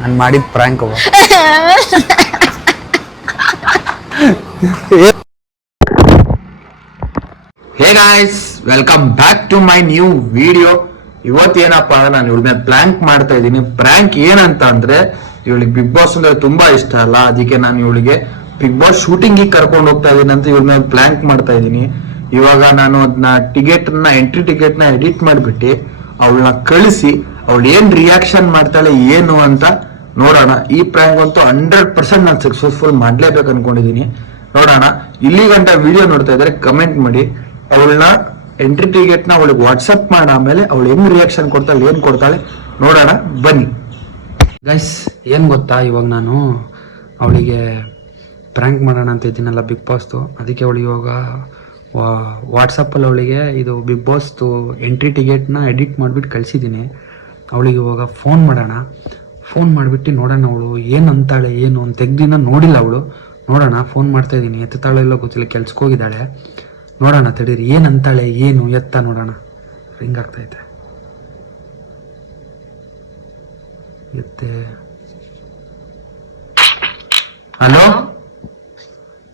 ನಾನು ಮಾಡಿದ ಪ್ರ್ಯಾಂಕ್ ಅವ. Hey guys, welcome back to my new video. ಇವತ್ತೇನಪ್ಪ ಅಂದ್ರೆ ನಾನು ಇವಳ ಮೇಲೆ ಪ್ರ್ಯಾಂಕ್ ಮಾಡ್ತಾ ಇದ್ದೀನಿ. ಪ್ರ್ಯಾಂಕ್ ಏನಂತ ಅಂದ್ರೆ, ಇವಳಿಗೆ ಬಿಗ್ ಬಾಸ್ ಅಂದ್ರೆ ತುಂಬಾ ಇಷ್ಟ ಅಲ್ಲ, ಅದಕ್ಕೆ ನಾನು ಇವಳಿಗೆ ಬಿಗ್ ಬಾಸ್ ಶೂಟಿಂಗ್ ಕರ್ಕೊಂಡು ಹೋಗ್ತಾ ಇದೀನಿ ಅಂತ ಇವಳ ಮೇಲೆ ಪ್ರ್ಯಾಂಕ್ ಮಾಡ್ತಾ ಇದ್ದೀನಿ. ಇವಾಗ ನಾನು ಅದನ್ನ ಎಂಟ್ರಿ ಟಿಕೆಟ್ ನ ಎಡಿಟ್ ಮಾಡಿಬಿಟ್ಟು ಅವಳನ್ನ ಕಳಿಸಿ ಅವಳು ಏನ್ ರಿಯಾಕ್ಷನ್ ಮಾಡ್ತಾಳೆ ಏನು ಅಂತ ನೋಡೋಣ. ಈ ಪ್ರ್ಯಾಂಕ್ ಅಂತೂ 100% ನಾನು ಸಕ್ಸಸ್ಫುಲ್ ಮಾಡ್ಲೇಬೇಕು ಅನ್ಕೊಂಡಿದೀನಿ. ನೋಡೋಣ. ಇಲ್ಲಿ ಗಂಟ ವಿಡಿಯೋ ನೋಡ್ತಾ ಇದ್ರೆ ಕಮೆಂಟ್ ಮಾಡಿ. ಅವಳನ್ನ ಎಂಟ್ರಿ ಟಿಕೆಟ್ ನ ಅವಳಿಗೆ ವಾಟ್ಸಪ್ ಮಾಡ ಆಮೇಲೆ ಅವಳು ಹೆಂಗ್ ರಿಯಾಕ್ಷನ್ ಕೊಡ್ತಾಳೆ ಏನ್ ಕೊಡ್ತಾಳೆ ನೋಡೋಣ, ಬನ್ನಿ ಗೈಸ್. ಏನ್ ಗೊತ್ತಾ, ಇವಾಗ ನಾನು ಅವಳಿಗೆ ಪ್ರ್ಯಾಂಕ್ ಮಾಡೋಣ ಅಂತ ಇದ್ದೀನಲ್ಲ ಬಿಗ್ ಬಾಸ್ದು, ಅದಕ್ಕೆ ಅವಳು ಇವಾಗ ವಾಟ್ಸಪ್ಪಲ್ಲಿ ಅವಳಿಗೆ ಇದು ಬಿಗ್ ಬಾಸ್ದು ಎಂಟ್ರಿ ಟಿಕೆಟ್ನ ಎಡಿಟ್ ಮಾಡಿಬಿಟ್ಟು ಕಳಿಸಿದ್ದೀನಿ. ಅವಳಿಗೆ ಇವಾಗ ಫೋನ್ ಮಾಡೋಣ. ಫೋನ್ ಮಾಡಿಬಿಟ್ಟು ನೋಡೋಣ ಅವಳು ಏನು ಅಂತಾಳೆ ಏನು ಅಂತ. ತೆಗ್ದಿನ ನೋಡಿಲ್ಲ ಅವಳು. ನೋಡೋಣ, ಫೋನ್ ಮಾಡ್ತಾ ಇದ್ದೀನಿ. ಎತ್ತಾಳೆ ಎಲ್ಲೋ ಗೊತ್ತಿಲ್ಲ, ಕೆಲ್ಸಕ್ಕೆ ಹೋಗಿದ್ದಾಳೆ. ನೋಡೋಣ ತಡೀರಿ, ಏನು ಅಂತಾಳೆ ಏನು ಎತ್ತ ನೋಡೋಣ. ರಿಂಗ್ ಆಗ್ತೈತೆ, ಎತ್ತೆ. ಹಲೋ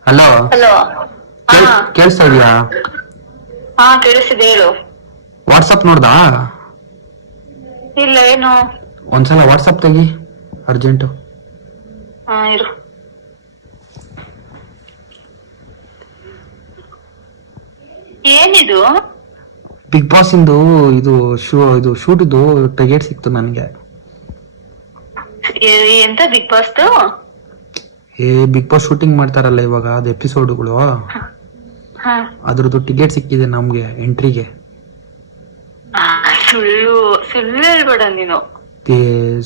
ಹಲೋ, ಕೇಳಿಸ್ತಾ ಇದೆಯಾ? ಹಾ ಕೇಳಿಸ್ತಿದೆ, ಹೇಳು. ವಾಟ್ಸಪ್ ನೋಡ್ದಾ? ಇಲ್ಲ, ಏನು? ಒಂದ್ಸಲ ವಾಟ್ಸಪ್ ತೆಗಿ, ಅರ್ಜೆಂಟು. ಹಾ ಇರು. ಏನಿದು? ಬಿಗ್ ಬಾಸ್ ಇಂದು ಇದು ಶೂಟಿದು ಟಿಕೆಟ್ ಸಿಕ್ತು ನನಗೆ. ಎಂತ Bigg Boss? Bigg Boss shooting ಮಾಡ್ತಾರಲ್ಲ ಇವಾಗ, ಅದು ಎಪಿಸೋಡ್ಗಳು, ಅದ್ರದ್ದು ಟಿಕೆಟ್ ಸಿಕ್ಕಿದೆ ನಮ್ಗೆ ಎಂಟ್ರಿಗೆ. ಸುಳ್ಳು ಸುಳ್ಳು ಹೇಳ್ಬೇಡ ನೀನು.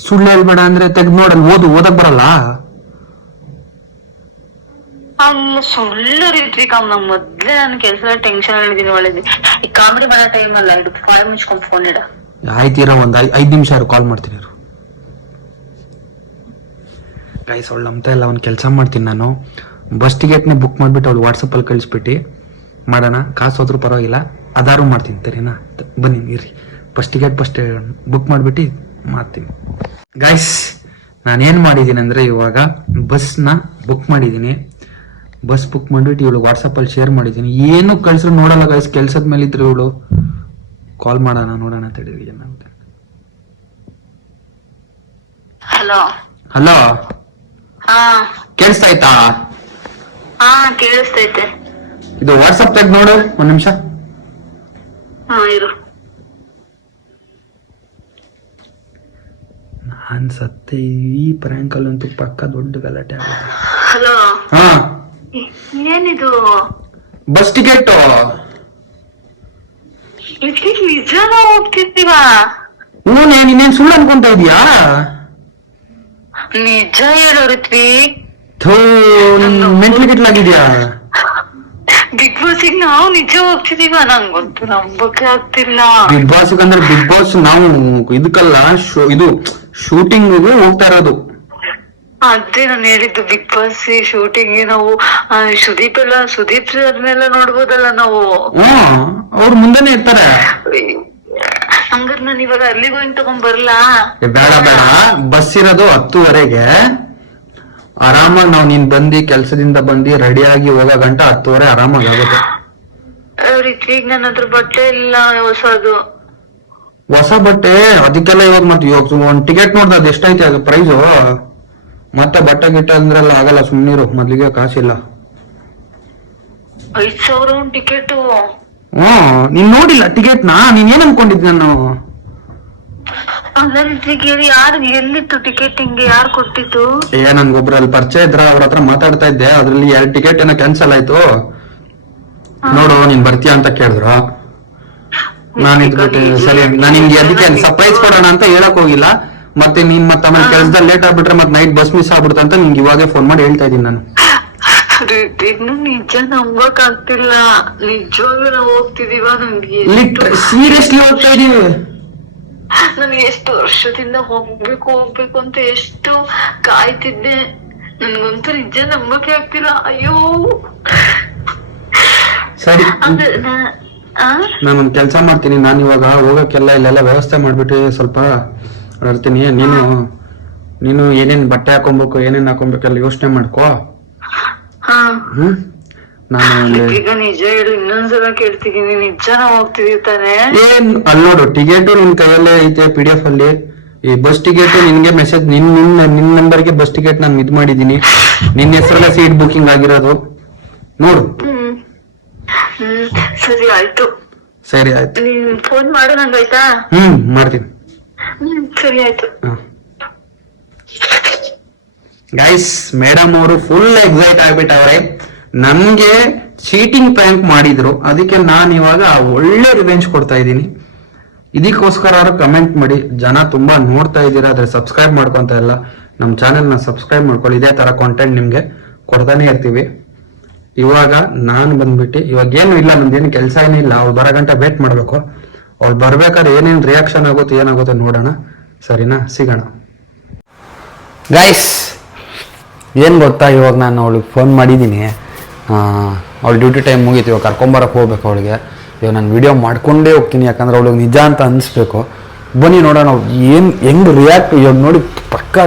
ಸುಳ್ಳು ಹೇಳ್ಬೇಡ ಅಂದ್ರೆ ತೆಗ್ದು ನೋಡಲ್, ಓದಕ್ ಬರಲ್ಲ. ಅಲ್ಲ ಸುಳ್ಳು ರೀತ್ವಿಕ, ನಮ್ ಮೊದ್ಲೇ ನಾನು ಕೆಲಸ ಟೆನ್ಷನ್ ಹೇಳಿದೀನಿ. ಒಳ್ಳೆದಿ ಈ ಕಾಮಿಡಿ ಮಾಡೋ ಟೈಮ್ ಅಲ್ಲ, ಇದು ಫಾಯ್ ಮುಚ್ಕೊಂಡ್ ಫೋನ್ ಇಡ. ಆಯ್ತೀರ, ಒಂದ್ 5 ನಿಮಿಷ ಕಾಲ್ ಮಾಡ್ತೀನಿ. ಗೈಸ್, ಅವಳು ನಂಬ್ತಾ ಇಲ್ಲ. ಒಂದು ಕೆಲಸ ಮಾಡ್ತೀನಿ ನಾನು, ಬಸ್ ಟಿಕೆಟ್ನ ಬುಕ್ ಮಾಡಿಬಿಟ್ಟು ಅವಳು ವಾಟ್ಸಪ್ಪಲ್ಲಿ ಕಳಿಸ್ಬಿಟ್ಟು ಮಾಡೋಣ. ಕಾಸು ಹೋದ್ರೂ ಪರವಾಗಿಲ್ಲ, ಅದಾರು ಮಾಡ್ತೀನಿ. ಸರಿನಾ? ಬನ್ನಿ ಇರ್ರಿ, ಬಸ್ ಟಿಕೆಟ್ ಬುಕ್ ಮಾಡಿಬಿಟ್ಟು ಮಾಡ್ತೀನಿ. ಗೈಸ್, ನಾನೇನು ಮಾಡಿದ್ದೀನಿ ಅಂದರೆ, ಇವಾಗ ಬಸ್ನ ಬುಕ್ ಮಾಡಿದ್ದೀನಿ. ಬಸ್ ಬುಕ್ ಮಾಡಿಬಿಟ್ಟು ಇವಳು ವಾಟ್ಸಪ್ಪಲ್ಲಿ ಶೇರ್ ಮಾಡಿದ್ದೀನಿ. ಏನು ಕಳಿಸ್ರು ನೋಡಲ್ಲ ಗೈಸ್, ಕೆಲ್ಸದ ಮೇಲೆ ಇದ್ರೆ ಇವಳು. ಕಾಲ್ ಮಾಡೋಣ, ನೋಡೋಣ ತಡೀರಿ ಏನಾಗುತ್ತೆ. ಹಲೋ ಹಲೋ, ಹಾ ಕೇಳಿಸ್ತಾ ಆಯ್ತಾ? ಹಾ ಕೇಳಿಸ್ತೈತೆ. ಇದು ವಾಟ್ಸಪ್ ತೆಗ್ ನೋಡು, ಒಂದ್ ನಿಮಿಷ. ಹಾ ಇರು. ನಾನ್ ಸತ್ತೆ, ಈ ಪ್ರ್ಯಾಂಕ್ ಅಲ್ಲಂತೂ ಪಕ್ಕ ದೊಡ್ಡ ಗಲಾಟೆ ಆಗುತ್ತೆ. ಹಲೋ, ಹಾ, ಏನಿದು? ಬಸ್ ಟಿಕೆಟ್ ನಿಜಾನ ಹೋಗ್ತಿರ್ತೀವಾ? ನೀನೇನ್ ಸುಳ್ಳು ಅನ್ಕೊಂತ ಇದೀಯಾ? ನಿಜ ಹೇಳು ಋತ್ವಿ. ಮೆಂಟಲ್ ಗಿಟ್ಲಾಗಿದ್ಯಾ? ಬಿಗ್ ಬಾಸ್ ನಾವು ನಿಜ ಹೋಗ್ತಿದೀವ? ನಂಗಂತೂ ನಂಬಕ್ಕೆ ಆಗ್ತಿಲ್ಲ. ಬಿಗ್ ಬಾಸ್ ಅಂದ್ರೆ ಬಿಗ್ ಬಾಸ್ ನಾವು ಇದಕ್ಕಲ್ಲ, ಇದು ಶೂಟಿಂಗ್ ಹೋಗ್ತಾ ಇರೋದು. ಅದೇ ನಾನು ಹೇಳಿದ್ದು, ಬಿಗ್ ಬಾಸ್ ಶೂಟಿಂಗ್ ನಾವು ಸುದೀಪ್ ಸರ್ನೆಲ್ಲ ನೋಡ್ಬೋದಲ್ಲ ನಾವು. ಅವ್ರು ಮುಂದೆನೆ ಇರ್ತಾರೆ. ಹಂಗಾರೆ ನಾನು ಇವಾಗ ಅಲ್ಲಿಗೆ ಹೋಗಿ ತಗೊಂಡ್ ಬರ್ಲಾ? ಬೇಡ ಬೇಡ, ಬಸ್ ಇರೋದು 10:30ಗೆ. ಆರಾಮಾಗಿ ನೀನ್ ಬಂದಿ ಕೆಲ್ಸದಿಂದ ಬಂದಿ ರೆಡಿ ಆಗಿ ಹೋಗೋ ಗಂಟ 10:30 ಆರಾಮಾಗಿ ಆಗುತ್ತೆ. ರಿತ್ವಿಗ್ ನನ್ನ ಹತ್ರ ಬಟ್ಟೆ ಇಲ್ಲ ಹೊಸ ಬಟ್ಟೆ ಅದಕ್ಕೆಲ್ಲ ಇವಾಗ ಮತ್ತೆ ಒಂದ್ ಟಿಕೆಟ್ ನೋಡ್ದ ಅದು ಎಷ್ಟೈತೆ ಅದು ಪ್ರೈಸು. ಮತ್ತೆ ಬಟ್ಟೆ ಗಿಟ್ಟ ಅಂದ್ರೆಲ್ಲ ಆಗಲ್ಲ, ಸುಮ್ನಿರು, ಮೊದ್ಲಿಗೆ ಕಾಸಿಲ್ಲ. 5,000 ಟಿಕೆಟ್. ನೀನ್ ನೋಡಿಲ್ಲ ಟಿಕೆಟ್ ನ? ನೀನ್ ಏನ್ ಅನ್ಕೊಂಡಿದ್ ನಾನು? ಯಾರು ಎಲ್ಲಿತ್ತು ಟಿಕೆಟ್? ಹಿಂಗೆ ಯಾರು ಕೊಟ್ಟಿತ್ತು? ನನ್ಗೊಬ್ರು ಅಲ್ಲಿ ಪರಿಚಯ ಇದ್ರ, ಅವ್ರ ಹತ್ರ ಮಾತಾಡ್ತಾ ಇದ್ದೆ. ಅದ್ರಲ್ಲಿ 2 ಟಿಕೆಟ್ ಏನೋ ಕ್ಯಾನ್ಸಲ್ ಆಯ್ತು. ನೋಡು, ನೀನ್ ಬರ್ತೀಯ ಅಂತ ಕೇಳಿದ್ರು. ನಾನು ಇದ್ಬಿಟ್ಟು ಸರಿ, ನಾನು ನಿಮ್ಗೆ ಅದಕ್ಕೆ ಸರ್ಪ್ರೈಸ್ ಕೊಡೋಣ ಅಂತ ಹೇಳಕ್ ಹೋಗಿಲ್ಲ. ಮತ್ತೆ ನೀನ್ ಮತ್ತೆ ಆಮೇಲೆ ಕೆಲ್ಸದಲ್ಲಿ ಲೇಟ್ ಆಗ್ಬಿಟ್ರೆ ಮತ್ತೆ ನೈಟ್ ಬಸ್ ಮಿಸ್ ಆಗ್ಬಿಡುತ್ತೆ ಅಂತ ನಿಮ್ಗೆ ಇವಾಗೆ ಫೋನ್ ಮಾಡಿ ಹೇಳ್ತಾ ಇದೀನಿ ನಾನು. ನಿಜ ನಂಬಕ್ ಆಗ್ತಿಲ್ಲ. ನಿಜವಾಗ್ಲೂ ನಾವು ಹೋಗ್ತಿದೀವ? ನಮ್ಗೆ ಸೀರಿಯಸ್ಲಿ ಹೋಗ್ತಾ ಇದೀವಿ. ನನ್ಗೆ ಎಷ್ಟು ವರ್ಷದಿಂದ ಹೋಗ್ಬೇಕು ಅಂತ ಎಷ್ಟು ಕಾಯ್ತಿದ್ದೆ. ನನ್ಗಂತೂ ನಿಜ ನಂಬಕ್ಕೆ ಆಗ್ತಿಲ್ಲ. ಅಯ್ಯೋ ಸರಿ, ನಾನೊಂದ್ ಕೆಲ್ಸ ಮಾಡ್ತೀನಿ. ನಾನು ಇವಾಗ ಹೋಗಕ್ಕೆಲ್ಲ ಇಲ್ಲೆಲ್ಲ ವ್ಯವಸ್ಥೆ ಮಾಡ್ಬಿಟ್ಟು ಸ್ವಲ್ಪ ಹೊರಡ್ತೀನಿ. ನೀನು ನೀನು ಏನೇನ್ ಬಟ್ಟೆ ಹಾಕೊಬೇಕು ಏನೇನ್ ಹಾಕೊಬೇಕಲ್ಲ ಯೋಚನೆ ಮಾಡ್ಕೋ. ಹಾ ನಾನು ಈಗ ನಿಜ ಹೇಳು, ಇನ್ನೊಂದ್ಸಲ ಕೇಳ್ತಿದೀನಿ, ನಿಜಾನ ಹೋಗ್ತಿದೀವಿ ತಾನೆ? ಏನ್ ಅಲ್ಲಿ ನೋಡು, ಟಿಕೆಟು ನಿನ್ ಕೈಯಲ್ಲೇ ಐತೆ PDF ಅಲ್ಲಿ. ಈ ಬಸ್ ಟಿಕೆಟ್ ನಿನ್ಗೆ ಮೆಸೇಜ್, ನಿನ್ ನಂಬರ್ಗೆ ಬಸ್ ಟಿಕೆಟ್ ನಾನು ಇದ್ ಮಾಡಿದೀನಿ. ನಿನ್ನ ಹೆಸರಲ್ಲೇ ಸೀಟ್ ಬುಕಿಂಗ್ ಆಗಿರೋದು ನೋಡು. ಸರಿ ಆಯ್ತು. ಸರಿ ಆಯ್ತು, ನೀನ್ ಫೋನ್ ಮಾಡು ನಂಗೆ, ಆಯ್ತಾ? ಮಾಡ್ತೀನಿ. ಸರಿ ಆಯ್ತು. ಗೈಸ್, ಮೇಡಮ್ ಅವರು ಫುಲ್ ಎಕ್ಸೈಟ್ ಆಗ್ಬಿಟ್ಟವ್ರೆ. ನಮ್ಗೆ ಚೀಟಿಂಗ್ ಪ್ರ್ಯಾಂಕ್ ಮಾಡಿದ್ರು, ಅದಕ್ಕೆ ನಾನು ಇವಾಗ ಒಳ್ಳೆ ರಿವೆಂಜ್ ಕೊಡ್ತಾ ಇದ್ದೀನಿ. ಇದಕ್ಕೋಸ್ಕರ ಅವರು ಕಮೆಂಟ್ ಮಾಡಿ. ಜನ ತುಂಬಾ ನೋಡ್ತಾ ಇದ್ದೀರಾ, ಆದ್ರೆ ಸಬ್ಸ್ಕ್ರೈಬ್ ಮಾಡ್ಕೊಂತ ಇಲ್ಲ. ನಮ್ಮ ಚಾನೆಲ್ನ ಸಬ್ಸ್ಕ್ರೈಬ್ ಮಾಡ್ಕೊಳ್ಳಿ, ಇದೇ ತರ ಕಾಂಟೆಂಟ್ ನಿಮ್ಗೆ ಕೊಡ್ತಾನೆ ಇರ್ತೀವಿ. ಇವಾಗ ನಾನು ಬಂದ್ಬಿಟ್ಟು, ಇವಾಗ ಏನು ಇಲ್ಲ, ನಮ್ದೇನು ಕೆಲಸ ಏನಿಲ್ಲ. ಅವ್ಳು ಬರೋ ಗಂಟೆ ವೇಟ್ ಮಾಡ್ಬೇಕು. ಅವ್ಳು ಬರ್ಬೇಕಾದ್ರೆ ಏನೇನು ರಿಯಾಕ್ಷನ್ ಆಗುತ್ತೆ ಏನಾಗುತ್ತೆ ನೋಡೋಣ, ಸರಿನಾ? ಸಿಗೋಣ. ಗೈಸ್, ಏನು ಗೊತ್ತಾ, ಇವಾಗ ನಾನು ಅವಳಿಗೆ ಫೋನ್ ಮಾಡಿದ್ದೀನಿ. ಅವಳು ಡ್ಯೂಟಿ ಟೈಮ್ ಮುಗೀತು, ಇವಾಗ ಕರ್ಕೊಂಬರಕ್ಕೆ ಹೋಗ್ಬೇಕು ಅವಳಿಗೆ. ಇವಾಗ ನಾನು ವಿಡಿಯೋ ಮಾಡ್ಕೊಂಡೇ ಹೋಗ್ತೀನಿ, ಯಾಕಂದ್ರೆ ಅವಳಿಗೆ ನಿಜ ಅಂತ ಅನಿಸ್ಬೇಕು. ಬನ್ನಿ ನೋಡೋಣ ಹೆಂಗೆ ರಿಯಾಕ್ಟ್. ಇವಾಗ ನೋಡಿ, ಪಕ್ಕಾ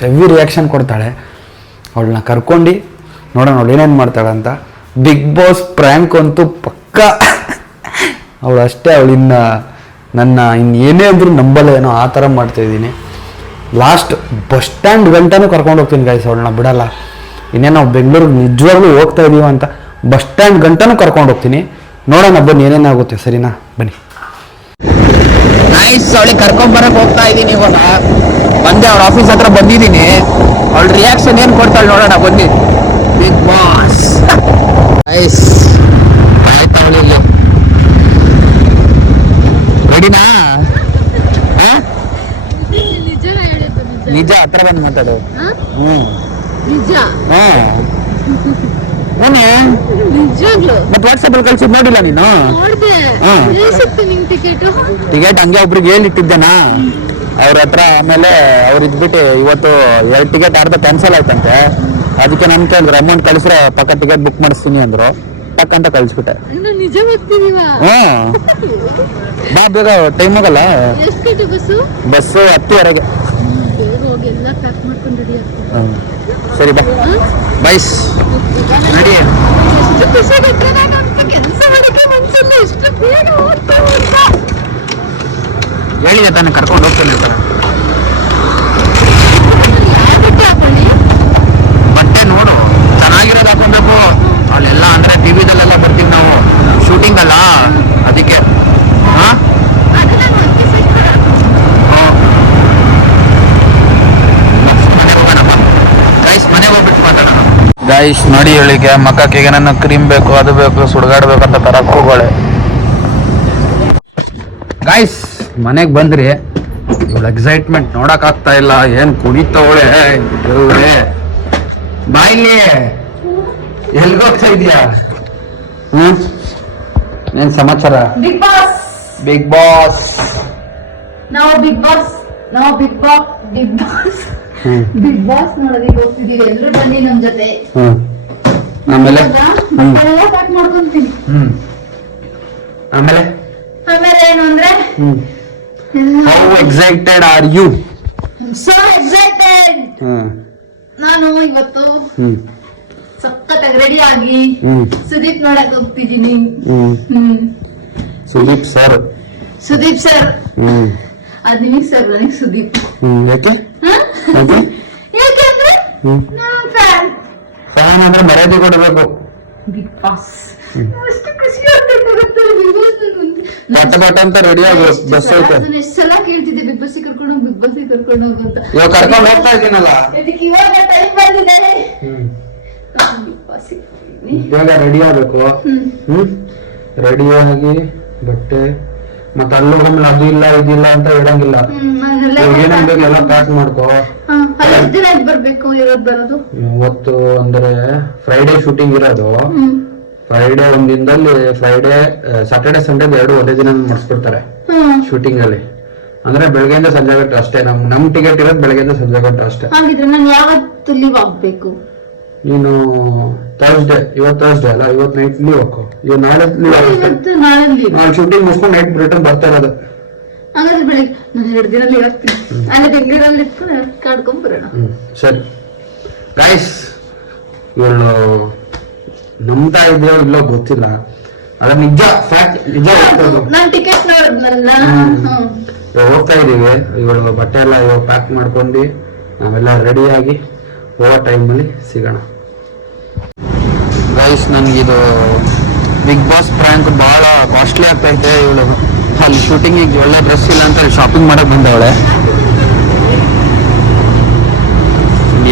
ಹೆವಿ ರಿಯಾಕ್ಷನ್ ಕೊಡ್ತಾಳೆ. ಅವಳನ್ನ ಕರ್ಕೊಂಡು ನೋಡೋಣ ಅವಳು ಏನೇನು ಮಾಡ್ತಾಳೆ ಅಂತ. ಬಿಗ್ ಬಾಸ್ ಪ್ರ್ಯಾಂಕ್ ಅಂತೂ ಪಕ್ಕಾ. ಅವಳು ಅಷ್ಟೇ, ಅವಳಿನ್ನ ನನ್ನ ಏನೇ ಅಂದ್ರೂ ನಂಬಲ್ಲೇನೋ ಆ ಥರ ಮಾಡ್ತಾಯಿದ್ದೀನಿ. ಲಾಸ್ಟ್ ಬಸ್ ಸ್ಟ್ಯಾಂಡ್ ಗಂಟನೂ ಕರ್ಕೊಂಡು ಹೋಗ್ತೀನಿ ಗೈಸ್, ಅವಳನ್ನ ಬಿಡಲ್ಲ. ಇನ್ನೇನು ನಾವು ಬೆಂಗಳೂರಿಗೆ ನಿಜವಾಗ್ಲೂ ಹೋಗ್ತಾ ಇದೀವ ಅಂತ ಬಸ್ ಸ್ಟ್ಯಾಂಡ್ ಗಂಟನೂ ಕರ್ಕೊಂಡು ಹೋಗ್ತೀನಿ. ನೋಡೋಣ ಬನ್ನಿ ಏನೇನಾಗುತ್ತೆ, ಸರಿನಾ? ಬನ್ನಿ. ನೈಸ್, ಅವಳಿಗೆ ಕರ್ಕೊಂಬರಕ್ಕೆ ಹೋಗ್ತಾ ಇದ್ದೀನಿ. ಇವಾಗ ಬಂದೆ, ಅವಳ ಆಫೀಸ್ ಹತ್ರ ಬಂದಿದ್ದೀನಿ. ಅವಳ ರಿಯಾಕ್ಷನ್ ಏನು ಕೊಡ್ತಾಳೆ ನೋಡೋಣ, ಬನ್ನಿ. ಬಿಗ್ ಬಾಸ್ ನೈಸ್ ಆಯ್ತು. ಅವಳಿಗೆ ರೆಡಿನಾ? ನಿಜ, ಹತ್ರ ಬಂದು ಮಾತಾಡು. ಮತ್ತೆ ವಾಟ್ಸಪ್ ಅಲ್ಲಿ ಕಳ್ಸಿದ್ ನೋಡಿಲ್ಲ ನೀನು? ಟಿಕೆಟ್ ಹಂಗೆ ಒಬ್ರಿಗೆ ಹೇಳಿಟ್ಟಿದ್ದೇನಾ ಅವ್ರ ಹತ್ರ. ಆಮೇಲೆ ಅವ್ರು ಇದ್ಬಿಟ್ಟು ಇವತ್ತು 2 ಟಿಕೆಟ್ ಅರ್ಧ ಕ್ಯಾನ್ಸಲ್ ಆಯ್ತಂತೆ. ಅದಕ್ಕೆ ನನ್ ಕೇಳಿದ್ರು, ಅಮೌಂಟ್ ಕಳಿಸ್ರೆ ಪಕ್ಕ ಟಿಕೆಟ್ ಬುಕ್ ಮಾಡಿಸ್ತೀನಿ ಅಂದ್ರು. ಪಕ್ಕ ಅಂತ ಕಳಿಸ್ಬಿಟ್ಟೆ. ಬಾ ಬೇಗ, ಟೈಮ್ ಆಗಲ್ಲ. ಬಸ್ಸು 10:30ಗೆ. ಸರಿ ಬಾ. ಬೈಸ್ ನಡಿ. ಹೇಳಿದೆ ತಾನೆ ಕರ್ಕೊಂಡು ಹೋಗ್ತೇನೆ ಸರ್. ಬಟ್ಟೆ ನೋಡು, ಚೆನ್ನಾಗಿರೋದು ಹಾಕೊಬೇಕು. ಅಲ್ಲೆಲ್ಲ ಅಂದ್ರೆ ಟಿವಿದಲ್ಲೆಲ್ಲ ಬರ್ತೀವಿ ನಾವು, ಶೂಟಿಂಗ್ ಅಲ್ಲ, ಅದಕ್ಕೆ. ಗೈಸ್ ನೋಡಿ, ಇವಳಿಗೆ ಮಕ್ಕಕ್ಕೆ ಈಗ ನನ್ನ ಕ್ರೀಮ್ ಬೇಕು, ಅದು ಬೇಕು, ಸುಡ್ಗಾಡ್ಬೇಕು ಅಂತ ತರಕ್ ಹೋಗೋಳೆ. ಗೈಸ್, ಮನೆಗೆ ಬಂದ್ರಿ. ಇವಳು ಎಕ್ಸೈಟ್ಮೆಂಟ್ ನೋಡಕ್ ಆಗ್ತಾ ಇಲ್ಲ. ಏನ್ ಕುಣಿತವಳೆ ಬಾಯಿಲಿ. ಎಲ್ಗೋಗ್ತಾ ಇದೀಯಾ? ಏನ್ ಸಮಾಚಾರ? ಬಿಗ್ ಬಾಸ್, ಬಿಗ್ ಬಾಸ್, ನಾವು ಬಿಗ್ ಬಾಸ್, ನಾವು Bigg Boss, Bigg Boss, Bigg Boss ನೋಡೋದಿಕ್ಕೆ ಹೋಗ್ತಿದೀವಿ. ಎಲ್ಲರೂ ಬನ್ನಿ ನಮ್ ಜೊತೆ. ಆಮೇಲೆ ಪ್ಯಾಕ್ ಮಾಡ್ಕೊಂತೀನಿ. ಆಮೇಲೆ ಏನು ಅಂದ್ರೆ, how excited are you? So excited. ನಾನು ಇವತ್ತು ಸಖತ್ತಾಗಿ ರೆಡಿ ಆಗಿ ಸುದೀಪ್ ನೋಡಕ್ ಹೋಗ್ತಿದ್ದೀನಿ. Sudeep sir, Sudeep sir. ಅದ್ ನಿಮಗ್ ಸರ್, ನನಗೆ ಸುದೀಪ್. ಯಾಕೆ? ಯಾಕೆಂದ್ರೆ ಫ್ಯಾನ್ ಅಂದ್ರೆ ಮರ್ಯಾದೆ ಕೊಡಬೇಕು. ಬಿಗ್ ಬಾಸ್ ಅಷ್ಟು ಖುಷಿ ಆಗ್ತೈತೆ ಗೊತ್ತಾ? ಬಿಗ್ ಬಾಸ್ ಬಟ್ಟ ಅಂತ ರೆಡಿ ಆಗ ಬಸ್ ಐತೆ. ನಾನು ಎಷ್ಟು ಸಲ ಕೇಳ್ತಿದ್ದೆ, ಬಿಗ್ ಬಾಸ್ ಕರ್ಕೊಂಡು ಹೋಗಿ, ಬಿಗ್ ಬಾಸ್ ಕರ್ಕೊಂಡು ಹೋಗು ಅಂತ. ಇವಾಗ ಕರ್ಕೊಂಡು ಹೋಗ್ತಾ ಇದ್ದೀನಲ್ಲ, ಇದಕ್ಕೆ ಇವಾಗ ಟೈಮ್ ಬಂದಿದೆ. ಬಿಗ್ ಬಾಸ್ ಬೇಗ ರೆಡಿ ಆಗ್ಬೇಕು. ರೆಡಿ ಆಗಿ ಬಟ್ಟೆ ಮತ್ತೆ ಅಲ್ಲಿ ಹೋಗಮೇಲೆ ಅದು ಇಲ್ಲ ಇದಿಲ್ಲ ಅಂತ ಹೇಳಂಗಿಲ್ಲ. ಏನೇನ್ ಬೇಕು ಎಲ್ಲ ಪ್ಯಾಕ್ ಮಾಡ್ಕೋ. ಬರ್ಬೇಕು ಇರೋದು ಬರೋದು. ಇವತ್ತು ಅಂದ್ರೆ ಫ್ರೈಡೇ ಶೂಟಿಂಗ್ ಇರೋದು. ಫ್ರೈಡೇ ಒಂದ್ ದಿನದಲ್ಲಿ ಫ್ರೈಡೇ ಸ್ಯಾಟರ್ಡೆ ಸಂಡೇ 2 ಒಂದೇ ದಿನ ಮಾಡಿಸ್ಬಿಡ್ತಾರೆ ಶೂಟಿಂಗ್ ಅಲ್ಲಿ. ಅಂದ್ರೆ ಬೆಳಗ್ಗೆಯಿಂದ ಸಂಜೆ ಗಂಟೆ ಅಷ್ಟೇ. ನಮ್ ಟಿಕೆಟ್ ಇರೋದು ಬೆಳಗ್ಗೆಯಿಂದ ಸಂಜೆ ಗಂಟೆ ಅಷ್ಟೇ. ಹಾಗಿದ್ರೆ ನಾನು ಯಾವತ್ತು ಲೀವ್ ಆಗ್ಬೇಕು? ನೀನು ಥರ್ಸ್ಡೇ, ಇವತ್ತು ಥರ್ಸ್ಡೇ ಅಲ್ಲ, ಇವತ್ತು ನೈಟ್ ಲೀವ್ ಹಾಕೋ. ಇವ್ ನಾಳೆ ಲೀವ್ ಆಗುತ್ತೆ. ನಾಳೆ ಶೂಟಿಂಗ್ ಮುಗಿಸ್ಕೊಂಡು ನೈಟ್ ರಿಟರ್ನ್ ಬರ್ತಾ ಇರೋದು. ಹಾಗಾದ್ರೆ ಬೆಳಿಗ್ಗೆ ನಾನು 2 ದಿನ ಲೀವ್ ಹಾಕ್ತೀನಿ, ಅಲ್ಲಿ ಬೆಂಗಳೂರಲ್ಲಿ ಇಟ್ಕೊಂಡು ಕಾಡ್ಕೊಂಡ್ ಬರೋಣ. ಸರಿ ಗೈಸ್, ಇವಳು ನಂಬ್ತಾ ಇದೆಯೋ ಇಲ್ಲೋ ಗೊತ್ತಿಲ್ಲ, ಅದ ನಿಜ ಫ್ಯಾಕ್ಟ್, ನಿಜ ಹೋಗ್ತದೆ. ನಾನ್ ಟಿಕೆಟ್ ನೋಡಿದ್ನಲ್ಲ, ಹೋಗ್ತಾ ಇದೀವಿ. ಇವಳು ಬಟ್ಟೆ ಎಲ್ಲ ಇವಾಗ ಪ್ಯಾಕ್ ಮಾಡ್ಕೊಂಡು ನಾವೆಲ್ಲ ರೆಡಿಯಾಗಿ ಹೋಗೋ ಟೈಮಲ್ಲಿ ಸಿಗೋಣ. ಗೈಸ್, ನನಗಿದು ಬಿಗ್ ಬಾಸ್ ಪ್ರ್ಯಾಂಕ್ ಬಹಳ ಕಾಸ್ಟ್ಲಿ ಆಗ್ತೈತೆ. ಇವಳು ಅಲ್ಲಿ ಶೂಟಿಂಗಿಗೆ ಒಳ್ಳೆ ಡ್ರೆಸ್ ಇಲ್ಲ ಅಂತ ಶಾಪಿಂಗ್ ಮಾಡಕ್ ಬಂದವಳೆ.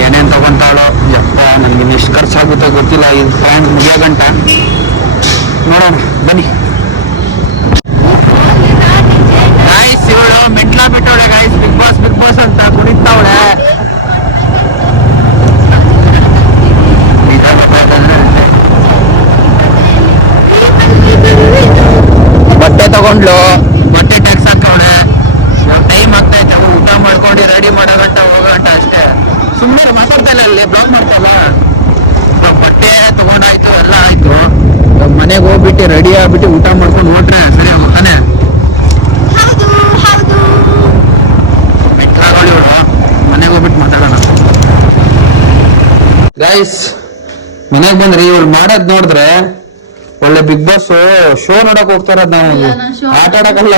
ಏನೇನ್ ತಗೊಂತಾಳೋ ಯಪ್ಪ, ನನಗೆ ಎಷ್ಟು ಖರ್ಚಾಗುತ್ತೋ ಗೊತ್ತಿಲ್ಲ ಇದು ಪ್ರ್ಯಾಂಕ್ ಮುಗಿಯೋ ಗಂಟ. ನೋಡೋಣ ಬನ್ನಿ. ಗಾಯ್ಸ್, ಇವಳು ಮೆಂಟ್ಲ ಬಿಟ್ಟವಳೆ ಗಾಯ್ಸ್, ಬಿಗ್ ಬಾಸ್ ಅಂತ ಕುಣಿತಾವಳೆ. ಬಟ್ಟೆ ತಗೊಂಡ್ಲು, ಬಟ್ಟೆ ಟ್ಯಾಕ್ಸ್ ಹಾಕವಳೆ. ಟೈಮ್ ಆಗ್ತೈತೆ, ಊಟ ಮಾಡ್ಕೊಂಡು ರೆಡಿ ಮಾಡೋ ಗಂಟ ಹೋಗೋಗಂಟ ಅಷ್ಟೇ. ಸುಮ್ಮನೆ ಮಾತಾಡ್ತಾ ಇಲ್ಲ, ಅಲ್ಲಿ ಬ್ಲಾಕ್ ಮಾಡ್ತಲ್ಲ. ಬಟ್ಟೆ ತಗೊಂಡಾಯ್ತು, ಎಲ್ಲ ಆಯ್ತು. ಮನೆಗೆ ಹೋಗ್ಬಿಟ್ಟು ರೆಡಿ ಆಗ್ಬಿಟ್ಟು ಊಟ ಮಾಡ್ಕೊಂಡು ಹೊಟ್ರೆ ಸರಿ ಆಗುತ್ತಾನೆ. ಮನೆಗೆ ಹೋಗ್ಬಿಟ್ಟು ಮಾತಾಡೋಣ. ಗೈಸ್, ಮನೆಗೆ ಬಂದ್ರಿ, ಇವ್ರು ಮಾಡೋದ್ ನೋಡಿದ್ರೆ ಒಳ್ಳೆ ಬಿಗ್ ಬಾಸ್ ಶೋ ನೋಡಕ್ ಹೋಗ್ತಾರ. ನಾವು ಆಟ ಆಡಕಲ್ಲ,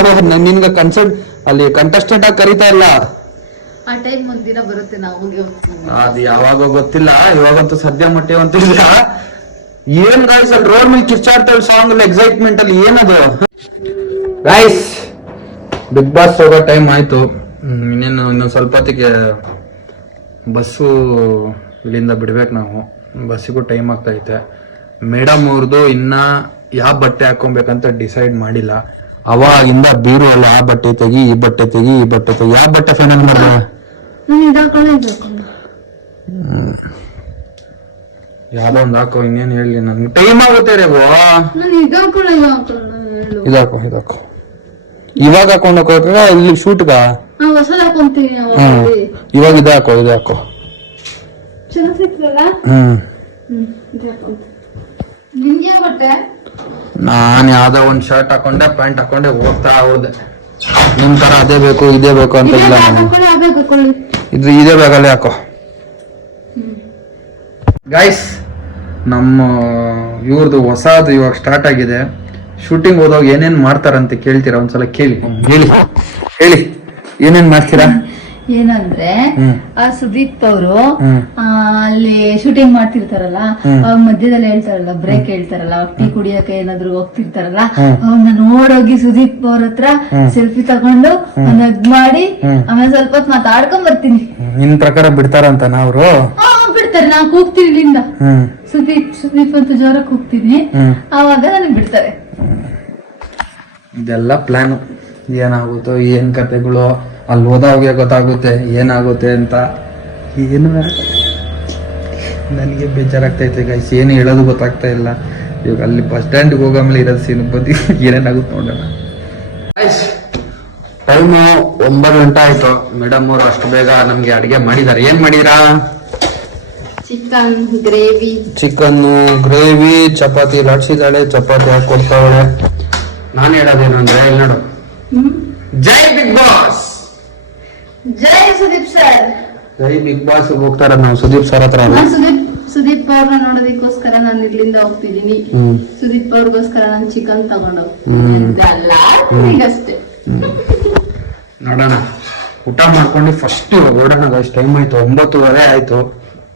ನಿನ್ಗೆ ಕನ್ಸರ್ಟ್ ಅಲ್ಲಿ ಕಂಟೆಸ್ಟೆಂಟ್ ಆಗಿ ಕರೀತಾ ಇಲ್ಲ. ಆ ಟೈಮ್ ಒಂದಿನ ಬರುತ್ತೆ, ನಾವು ಅದು ಯಾವಾಗ ಗೊತ್ತಿಲ್ಲ, ಇವಾಗಂತೂ ಸದ್ಯ ಮಟ್ಟಿವಂತಿಲ್ಲ. ಏನ್ ಗಾಯ್ಸ್, ಅಲ್ಲಿ ರೋಡ್ ಮೇಲೆ ಕಿರ್ಚಾಡ್ತಾಳೆ ಸಾಂಗ್ ಅಲ್ಲಿ, ಎಕ್ಸೈಟ್ಮೆಂಟ್ ಅಲ್ಲಿ ಏನದು. ಗಾಯ್ಸ್, ಬಿಗ್ ಬಾಸ್ ಹೋಗೋ ಟೈಮ್ ಆಯ್ತು. ಇನ್ನೊಂದ್ ಸ್ವಲ್ಪ ಹೊತ್ತಿಗೆ ಬಸ್ಸು ಇಲ್ಲಿಂದ ಬಿಡ್ಬೇಕು. ನಾವು ಬಸ್ಸಿಗೂ ಟೈಮ್ ಆಗ್ತಾ ಐತೆ. ಮೇಡಮ್ ಅವ್ರದ್ದು ಇನ್ನ ಯಾವ ಬಟ್ಟೆ ಹಾಕೊಬೇಕಂತ ಡಿಸೈಡ್ ಮಾಡಿಲ್ಲ. ಅವಾಗಿಂದ ಬೀರು ಅಲ್ಲ, ಆ ಬಟ್ಟೆ ತೆಗಿ, ಈ ಬಟ್ಟೆ ತೆಗಿ, ಈ ಬಟ್ಟೆ ತೆಗಿ, ಯಾವ ಬಟ್ಟೆ ಫೈನಲ್ ಮಾಡಿದೆ? ಯಾವ್ದೋ ಒಂದ್ ಹಾಕೋ, ಇನ್ನೇನ್ ಹೇಳಿ, ನನ್ಗೆ ಟೈಮ್ ಆಗುತ್ತೆ ರೇಗೋ. ಇದಾಕೋ ಇವಾಗ ಹಾಕೊಂಡ್ ಹೋಗ ಇಲ್ಲಿ ಶೂಟ್ಗ. ಇವಾಗ ಇದಾಕೋ. ನಾನ್ ಯಾವ್ದೋ ಒಂದ್ ಶರ್ಟ್ ಹಾಕೊಂಡೆ, ಪ್ಯಾಂಟ್ ಹಾಕೊಂಡೆ ಹೋಗ್ತಾ ಹೋದೆ. ನಿಮ್ ತರ ಅದೇ ಬೇಕು ಇದೇ ಬೇಕು ಅಂತ ಇಲ್ಲ. ಇದು ಇದೇ ಬೇಕಲ್ಲ ಯಾಕೋ. ಗೈಸ್, ನಮ್ಮ ಇವ್ರದ್ದು ಹೊಸದು ಇವಾಗ ಸ್ಟಾರ್ಟ್ ಆಗಿದೆ. ಶೂಟಿಂಗ್ ಹೋದಾಗ ಏನೇನ್ ಮಾಡ್ತಾರಂತ ಕೇಳ್ತೀರಾ? ಒಂದ್ಸಲ ಕೇಳಿ, ಹೇಳಿ ಏನೇನ್ ಮಾಡ್ತೀರಾ? ಏನಂದ್ರೆ ಆ ಸುದೀಪ್ ಅವರು ಅಲ್ಲಿ ಶೂಟಿಂಗ್ ಮಾಡ್ತಿರ್ತಾರಲ್ಲ, ಅವಾಗ ಮಧ್ಯದಲ್ಲಿ ಹೇಳ್ತಾರಲ್ಲ, ಬ್ರೇಕ್ ಹೇಳ್ತಾರಲ್ಲ, ಟೀ ಕುಡಿಯಕ್ಕೆ ಏನಾದ್ರು ಹೋಗ್ತಿರ್ತಾರಲ್ಲ, ಅವ್ನ ನೋಡೋಗಿ ಸುದೀಪ್ ಅವ್ರ ಹತ್ರ ಸೆಲ್ಫಿ ತಗೊಂಡು ಒಂದ್ ಹಗ್ ಮಾಡಿ ಆಮೇಲೆ ಸ್ವಲ್ಪ ಹೊತ್ತು ಮಾತಾಡ್ಕೊಂಡ್ ಬರ್ತೀನಿ. ನಿನ್ ಪ್ರಕಾರ ಬಿಡ್ತಾರಂತ? ಅವ್ರು ಬಿಡ್ತಾರೆ, ನಾನ್ ಕೂಗ್ತೀನಿ ಇಲ್ಲಿಂದ, ಸುದೀಪ್ ಅಂತ ಜೋರ ಕೂಗ್ತೀನಿ, ಆವಾಗ ನನಗೆ ಬಿಡ್ತಾರೆ. ಇದೆಲ್ಲ ಪ್ಲಾನ್. ಏನಾಗುತ್ತೋ ಏನ್ ಕತೆಗಳು ಅಲ್ಲಿ ಹೋದಾಗೆ ಗೊತ್ತಾಗುತ್ತೆ ಏನಾಗುತ್ತೆ ಅಂತ. ಏನು ನನಗೆ ಬೇಜಾರಾಗ್ತೈತೆ ಗೈಸ್, ಏನು ಹೇಳೋದು ಗೊತ್ತಾಗ್ತಾ ಇಲ್ಲ. ಇವಾಗ ಅಲ್ಲಿ ಬಸ್ ಸ್ಟ್ಯಾಂಡ್ಗೆ ಹೋಗಾಮೇಲೆ ಇರೋದು ಸೀನ್ ಬಂದು ಏನೇನಾಗುತ್ತೆ ನೋಡೋಣ. ಟೈಮು 9 ಗಂಟೆ ಆಯ್ತು. ಮೇಡಮ್ ಅವರು ಅಷ್ಟು ಬೇಗ ನಮ್ಗೆ ಅಡಿಗೆ ಮಾಡಿದ್ದಾರೆ. ಏನ್ ಮಾಡಿದ್ರಾ? ಚಿಕನ್ನು ಗ್ರೇವಿ, ಚಪಾತಿ ಲಟ್ಸಿದಾಳೆ, ಚಪಾತಿ ಹಾಕಿ ಕೊಡ್ತಾವಳೆ. ನಾನು ಹೇಳೋದೇನು ಅಂದ್ರೆ, ಇಲ್ಲಿ ನೋಡು, ಜೈ ಬಿಗ್ ಬಾಸ್, ಜೈ ಸುದೀಪ್ ಸರ್. ಜೈ ಬಿಗ್ ಬಾಸ್ ಹೋಗ್ತಾರ ನಾವು ಸುದೀಪ್ ಸರ್ ಹತ್ರ. ಸುದೀಪ್ ಅವ್ರನ್ನ ನೋಡೋದಕ್ಕೋಸ್ಕರ ನಾನು ಇಲ್ಲಿಂದ ಹೋಗ್ತಿದ್ದೀನಿ. ಸುದೀಪ್ ಅವ್ರಿಗೋಸ್ಕರ ನಾನು ಚಿಕನ್ ತಗೊಂಡೋಗ್ತೀನಿ. ನೋಡೋಣ, ಊಟ ಮಾಡ್ಕೊಂಡು ಫಸ್ಟ್ ಹೊರಡೋಣ. ಅಷ್ಟು ಟೈಮ್ ಆಯ್ತು, 9:30 ಆಯ್ತು,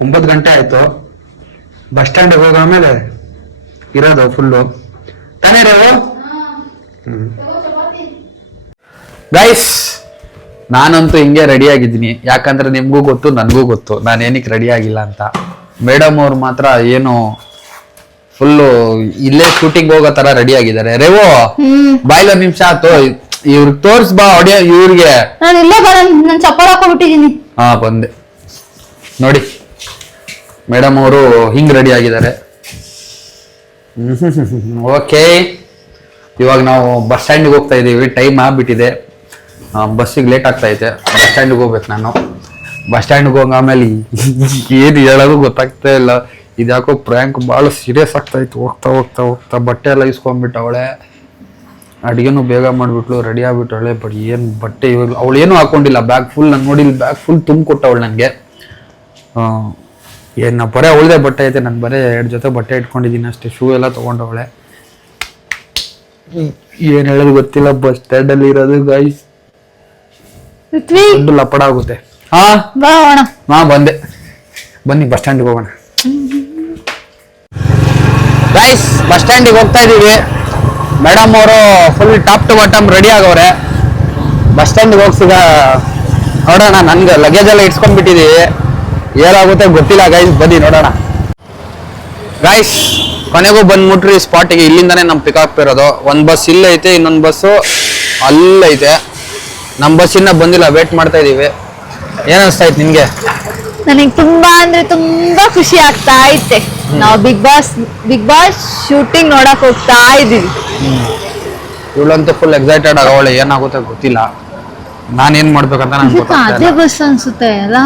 9 ಗಂಟೆ ಆಯ್ತು. ಬಸ್ ಸ್ಟ್ಯಾಂಡ್ ಹೋಗ ಆಮೇಲೆ ಇರೋದು ಫುಲ್ಲು ತಾನೇ ರೇವು. ಗೈಸ್, ನಾನಂತೂ ಹಿಂಗೆ ರೆಡಿ ಆಗಿದ್ದೀನಿ. ಯಾಕಂದ್ರೆ ನಿಮ್ಗೂ ಗೊತ್ತು, ನನ್ಗೂ ಗೊತ್ತು ನಾನು ಏನಕ್ಕೆ ರೆಡಿ ಆಗಿಲ್ಲ ಅಂತ. ಮೇಡಮ್ ಅವ್ರು ಮಾತ್ರ ಏನು ಫುಲ್ಲು ಇಲ್ಲೇ ಶೂಟಿಂಗ್ ಹೋಗೋ ತರ ರೆಡಿ ಆಗಿದ್ದಾರೆ. ರೇವೋ ಬಾಯ್ಲ ನಿಮಿಷ ಆಯ್ತು, ಇವ್ರಿಗೆ ತೋರ್ಸ್ ಬಾ ಆಡಿಯೋ. ಇವ್ರಿಗೆ ಚಪ್ಪಲ್ ಹಾಕೊಂಡ್ಬಿಟ್ಟಿದೀನಿ. ಹಾ, ಬಂದೆ ನೋಡಿ. ಮೇಡಮ್ ಅವರು ಹಿಂಗ್ ರೆಡಿ ಆಗಿದ್ದಾರೆ. ಓಕೆ, ಇವಾಗ ನಾವು ಬಸ್ ಸ್ಟ್ಯಾಂಡ್ಗೆ ಹೋಗ್ತಾ ಇದೀವಿ. ಟೈಮ್ ಆಗ್ಬಿಟ್ಟಿದೆ, ಬಸ್ಸಿಗೆ ಲೇಟ್ ಆಗ್ತಾ ಐತೆ. ಬಸ್ ಸ್ಟ್ಯಾಂಡ್ಗೆ ಹೋಗ್ಬೇಕು ನಾನು. ಬಸ್ ಸ್ಟ್ಯಾಂಡ್ಗೆ ಹೋಗ ಆಮೇಲೆ ಏನು ಹೇಳೋದು ಗೊತ್ತಾಗ್ತಾ ಇಲ್ಲ. ಇದ್ಯಾಕೋ ಪ್ರ್ಯಾಂಕ್ ಭಾಳ ಸೀರಿಯಸ್ ಆಗ್ತಾ ಇತ್ತು. ಹೋಗ್ತಾ ಹೋಗ್ತಾ ಹೋಗ್ತಾ ಬಟ್ಟೆ ಎಲ್ಲ ಇಸ್ಕೊಂಡ್ಬಿಟ್ಟವಳೆ. ಅಡುಗೆನೂ ಬೇಗ ಮಾಡಿಬಿಟ್ಲು, ರೆಡಿ ಆಗ್ಬಿಟ್ಟವಳೆ. ಬಟ್ ಏನು ಬಟ್ಟೆ ಇವಾಗ ಅವಳು ಏನೂ ಹಾಕೊಂಡಿಲ್ಲ, ಬ್ಯಾಗ್ ಫುಲ್ ನಾನು ನೋಡಿಲ್ಲ, ಬ್ಯಾಗ್ ಫುಲ್ ತುಂಬಿಕೊಟ್ಟವಳು ನನಗೆ. ಏನು ಬರೀ ಅವಳದೇ ಬಟ್ಟೆ ಐತೆ, ನಾನು ಬರೀ 2 ಜೊತೆ ಬಟ್ಟೆ ಇಟ್ಕೊಂಡಿದ್ದೀನಿ ಅಷ್ಟೇ. ಶೂ ಎಲ್ಲ ತೊಗೊಂಡವಳೆ. ಏನು ಹೇಳೋದು ಗೊತ್ತಿಲ್ಲ, ಬಸ್ ಸ್ಟ್ಯಾಂಡಲ್ಲಿ ಇರೋದು ಗೈಸ್, ದೊಡ್ಡ ಲಪಡ ಆಗುತ್ತೆ. ಬಂದೆ, ಬನ್ನಿ ಬಸ್ ಸ್ಟ್ಯಾಂಡಿಗೆ ಹೋಗೋಣ ಗೈಸ್. ಬಸ್ ಸ್ಟ್ಯಾಂಡಿಗೆ ಹೋಗ್ತಾ ಇದೀವಿ. ಮೇಡಮ್ ಅವರು full top to bottom ready ಆಗವ್ರೆ. ಬಸ್ ಸ್ಟ್ಯಾಂಡಿಗೆ ಹೋಗ್ಸಿದ ನೋಡೋಣ. ನನ್ಗೆ ಲಗೇಜ್ ಎಲ್ಲ ಇಟ್ಸ್ಕೊಂಡ್ಬಿಟ್ಟಿದೀವಿ, ಏನಾಗುತ್ತೆ ಗೊತ್ತಿಲ್ಲ ಗೈಸ್. ಬನ್ನಿ ನೋಡೋಣ ಗೈಸ್. ಕೊನೆಗೂ ಬಂದ್ಬಿಟ್ರಿ ಸ್ಪಾಟಿಗೆ. ಇಲ್ಲಿಂದಾನೇ ನಮ್ ಪಿಕ್ ಆಗ್ತಿರೋದು. ಒಂದ್ ಬಸ್ ಇಲ್ಲೈತೆ, ಇನ್ನೊಂದು ಬಸ್ಸು ಅಲ್ಲೈತೆ. ನಮ್ ಬಸ್ ಇನ್ನ ಬಂದಿಲ್ಲ, ವೇಟ್ ಮಾಡ್ತಾ ಇದೀವಿ. ಏನ್ ಅನ್ಸ್ತಾ ಇತ್ತು ನಿನ್ಗೆ? ನನಗೆ ತುಂಬಾ ಅಂದ್ರೆ ತುಂಬಾ ಖುಷಿ ಆಗ್ತಾ ಐತೆ. ನಾವು ಬಿಗ್ ಬಾಸ್ ಶೂಟಿಂಗ್ ನೋಡಕ್ ಹೋಗ್ತಾ ಇದೀವಿ. ಇವಳಂತೂ ಫುಲ್ ಎಕ್ಸೈಟೆಡ್ ಆಗವಳೆ, ಏನಾಗುತ್ತೆ ಗೊತ್ತಿಲ್ಲ. ನಾನೇನ್ ಮಾಡ್ಬೇಕಂತ ನನ್ಗೆ ಅದೇ ಬಸ್ ಅನ್ಸುತ್ತೆ ಅಲ್ಲ,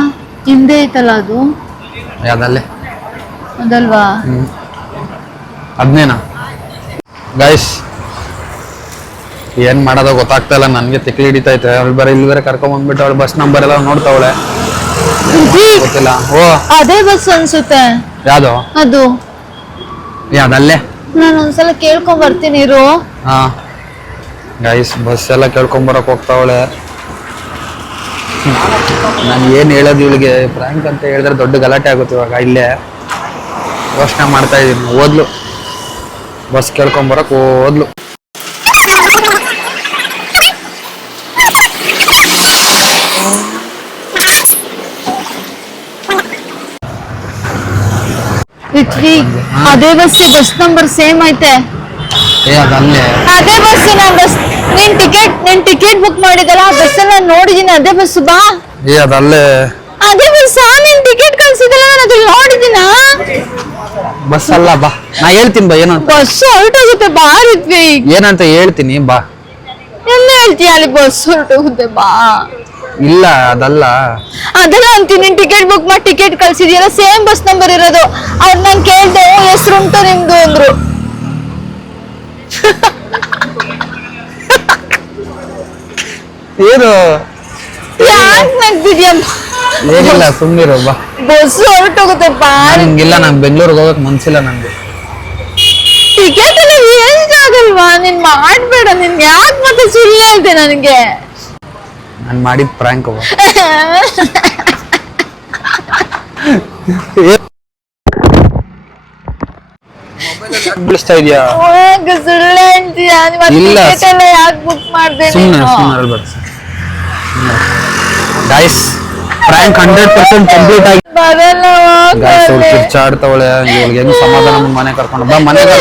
ಹಿಂದೆ ಐತಲ್ಲ ಅದು. ಯಾವ್ದಲ್ಲೇ ಅದಲ್ವಾ? ಅದ್ನೇನಾ ಗೈಸ್? ಏನ್ ಮಾಡೋದೋ ಗೊತ್ತಾಗ್ತಾ ಇಲ್ಲ ನನ್ಗೆ, ತಿಕ್ಲಿ ಹಿಡಿತೈತೆ. ಅವಳು ಬರೀ ಇಲ್ಲಿ ಬೇರೆ ಕರ್ಕೊಂಡ್ ಬಂದ್ಬಿಟ್ಟು ಅವಳು ಬಸ್ ನಂಬರ್ ಎಲ್ಲ ನೋಡ್ತಾವಳೆ, ಗೊತ್ತಿಲ್ಲ. ಓ ಅದೇ ಬಸ್ ಅನ್ಸುತ್ತೆ. ಯಾವ್ದು ಅದು? ಯಾವ್ದಲ್ಲೇ? ನಾನು ಒಂದ್ಸಲ ಕೇಳ್ಕೊಂಡ್ ಬರ್ತೀನಿ ಇರು. ಹಾ ಗೈಸ್, ಬಸ್ ಎಲ್ಲ ಕೇಳ್ಕೊಂಬರಕ್ ಹೋಗ್ತಾವಳೆ. ನಾನು ಏನ್ ಹೇಳೋದು ಇವಳಿಗೆ? ಪ್ರಾಂಕ್ ಅಂತ ಹೇಳಿದ್ರೆ ದೊಡ್ಡ ಗಲಾಟೆ ಆಗುತ್ತೆ. ಇವಾಗ ಇಲ್ಲೇ ಯೋಚನೆ ಮಾಡ್ತಾ ಇದೀನಿ. ಓದ್ಲು ಬಸ್ ಕೇಳ್ಕೊಂಬರಕ್ ಓದ್ಲು. ಅದೇ ಬಸ್ ನಂಬರ್ ಸೇಮ್ ಐತೆ. ಅದಲ್ಲೇ ಅದೇ ಬಸ್. ನೀನ್ ಟಿಕೆಟ್ ಬುಕ್ ಮಾಡಿದಲ್ಲ, ಆ ಬಸ್ ನಾನು ನೋಡಿದೀನಿ. ಅದೇ ಬಸ್ ಬಾ. ಅದಲ್ಲೇ ಅದೇ ಬಸ್. ನೀನ್ ಟಿಕೆಟ್ ಕಳ್ಸಿದಲ್ಲ, ನಾನು ಅದು ನೋಡಿದೀನ. ಬಸ್ ಅಲ್ಲ, ಬಾ ನಾ ಹೇಳ್ತೀನಿ ಬಾ. ಏನಂತ ಬಸ್ ಹೊರಟೋಗುತ್ತೆ, ಬಾ ರಿತ್ವಿ. ಏನಂತ ಹೇಳ್ತೀನಿ ಬಾ. ಎಲ್ಲ ಹೇಳ್ತೀಯ? ಅಲ್ಲಿ ಬಸ್ ಹೊರಟೋಗುತ್ತೆ, ಬಾ. ಇಲ್ಲ ಅದಲ್ಲ ಅಂತೀನಿ. ನೀನ್ ಟಿಕೆಟ್ ಬುಕ್ ಮಾಡಿ ಟಿಕೆಟ್ ಕಳ್ಸಿದ್ಯಲ್ಲ, ಸೇಮ್ ಬಸ್ ನಂಬರ್ ಇರೋದು. ಅವ್ರು ನಾನು ಕೇಳ್ದೆ, ಹೆಸರುಂಟು ನಿಮ್ದು ಅಂದ್ರು. ಏನು ಯಾಕೆ ನಗ್ತಿದ್ಯಮ್ಮ? ಏನಿಲ್ಲ, ಸುಮ್ಮನಿರು ಬಾ. ಬಸ್ ಹೊರಟೋಗುತ್ತೆ, ಬಾ. ನಿಂಗಿಲ್ಲ, ನಾನು ಬೆಂಗಳೂರಿಗೆ ಹೋಗಕ್ ಮನ್ಸಿಲ್ಲ ನಂಗೆ. ಟಿಕೆಟ್ ಎಲ್ಲ ವೇಸ್ಟ್ ಆಗಲ್ವಾ? ನೀನ್ ಮಾಡ್ಬೇಡ. ನಿನ್ ಯಾಕೆ ಮತ್ತೆ ಸುಳ್ಳು ಹೇಳ್ದೆ ನನಗೆ? ನಾನು ಮಾಡಿದ ಪ್ರಾಂಕ್ ಬಿಡಿಸ್ತಾ ಇದೀಯಾ? ಸುಳ್ಳು ಹೇಳ್ತೀಯಾ? ಇಲ್ಲ. ಟಿಕೆಟ್ ಎಲ್ಲ ಯಾಕೆ ಬುಕ್ ಮಾಡ್ದೆ? ಗೈಸ್, ಪ್ರಾಂಕ್ 100% ಕಂಪ್ಲೀಟ್ ಆಗಿ ಬರಲ್ಲ. ಕಿರ್ಚಾಡ್ತಾವಳೆ. ಇವ್ಳಿಗೆ ಹೆಂಗ್ ಸಮಾಧಾನ ಮನೆ ಕರ್ಕೊಂಡು ಬಾ. ಮನೆಗೆ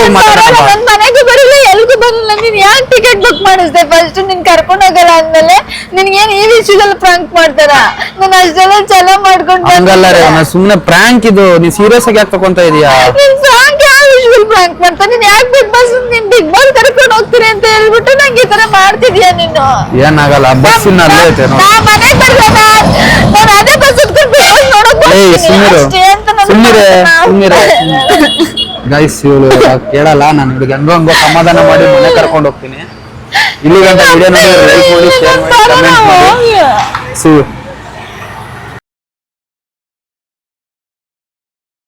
ಹೋಗಿ ಮಾತಾಡೋಣ. ಮನೆಗೂ ಬರಲ್ಲ, ಎಲ್ಗೂ ಬರಲ್ಲ. ನೀನ್ ಯಾಕೆ ಟಿಕೆಟ್ ಬುಕ್ ಮಾಡಿಸ್ದೆ? ಫಸ್ಟ್ ನಿನ್ ಕರ್ಕೊಂಡು ಹೋಗಲ್ಲ ಅಂದ್ಮೇಲೆ ನಿನ್ಗೇನ್ ಈ ವಿಷಯದಲ್ಲಿ ಪ್ರಾಂಕ್ ಮಾಡ್ತಾರ? ನಾನು ಅಷ್ಟೆಲ್ಲ ಚಲೋ ಮಾಡ್ಕೊಂಡು ಹಂಗಲ್ಲ ರೀ, ನಾನು ಸುಮ್ನೆ ಪ್ರಾಂಕ್ ಇದು. ನೀ ಸೀರಿಯಸ್ ಆಗಿ ಯಾಕೆ ತಗೊಂತ ಇದೀಯಾ? ನಿನ್ ಪ್ರಾಂಕ್ ಯಾವ ವಿಷಯದಲ್ಲಿ ಪ್ರಾಂಕ್ ಮಾಡ್ತಾ? ನೀನ್ ಯಾಕೆ ಬಿಗ್ ಬಾಸ್ ಕರ್ಕೊಂಡು ಹೋಗ್ತೀರಿ ಅಂತ ಹೇಳ್ಬಿಟ್ಟು ನಂಗೆ ಈ ತರ ಮಾಡ್ತಿದ್ಯಾ ನೀನು? ಏನಾಗಲ್ಲ, ಬಸ್ ಇನ್ನ ಅಲ್ಲೇ ಐತೆ ನೋಡಿ. ಮನೆಗ್ ಬರ್ಬೇಡ, ನಾನು ಅದೇ ಬಸ್ ಗೈಸ್, ಇವಳು ಕೇಳಲ್ಲ. ನಾನು ಇವ್ರಿಗೆ ಹಂಗೋ ಸಮಾಧಾನ ಮಾಡಿ ಮನೆ ಕರ್ಕೊಂಡು ಹೋಗ್ತೀನಿ. ಇಲ್ಲಿ ಗಂಟ ವಿಡಿಯೋ ನೋಡಿ ಲೈಕ್ ಮಾಡಿ, ಶೇರ್ ಮಾಡಿ, ಕಮೆಂಟ್ ಮಾಡಿ.